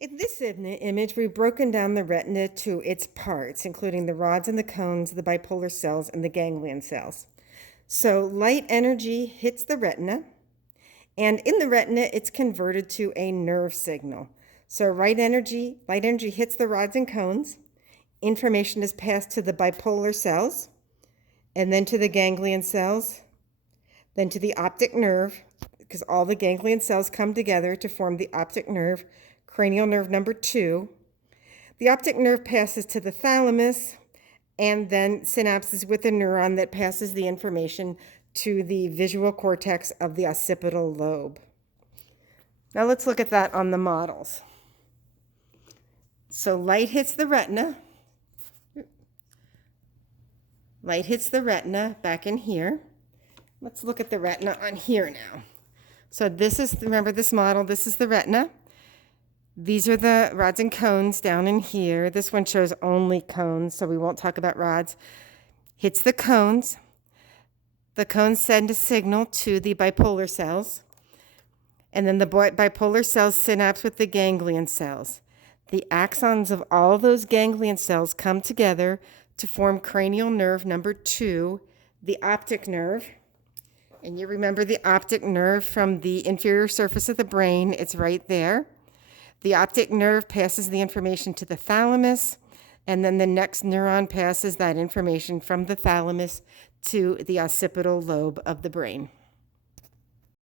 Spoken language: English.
In this image, we've broken down the retina to its parts, including the rods and the cones, the bipolar cells, and the ganglion cells. So light energy hits the retina, and in the retina, it's converted to a nerve signal. So light energy hits the rods and cones. Information is passed to the bipolar cells, and then to the ganglion cells, then to the optic nerve, because all the ganglion cells come together to form the optic nerve, cranial nerve number 2. The optic nerve passes to the thalamus, and then synapses with a neuron that passes the information to the visual cortex of the occipital lobe. Now let's look at that on the models. So light hits the retina. Light hits the retina back in here. Let's look at the retina on here now. So this is, remember this model, this is the retina. These are the rods and cones down in here. This one shows only cones, so we won't talk about rods. Hits the cones. The cones send a signal to the bipolar cells, and then the bipolar cells synapse with the ganglion cells. The axons of all those ganglion cells come together to form cranial nerve number 2, the optic nerve. And you remember the optic nerve from the inferior surface of the brain. It's right there. The optic nerve passes the information to the thalamus, and then the next neuron passes that information from the thalamus to the occipital lobe of the brain.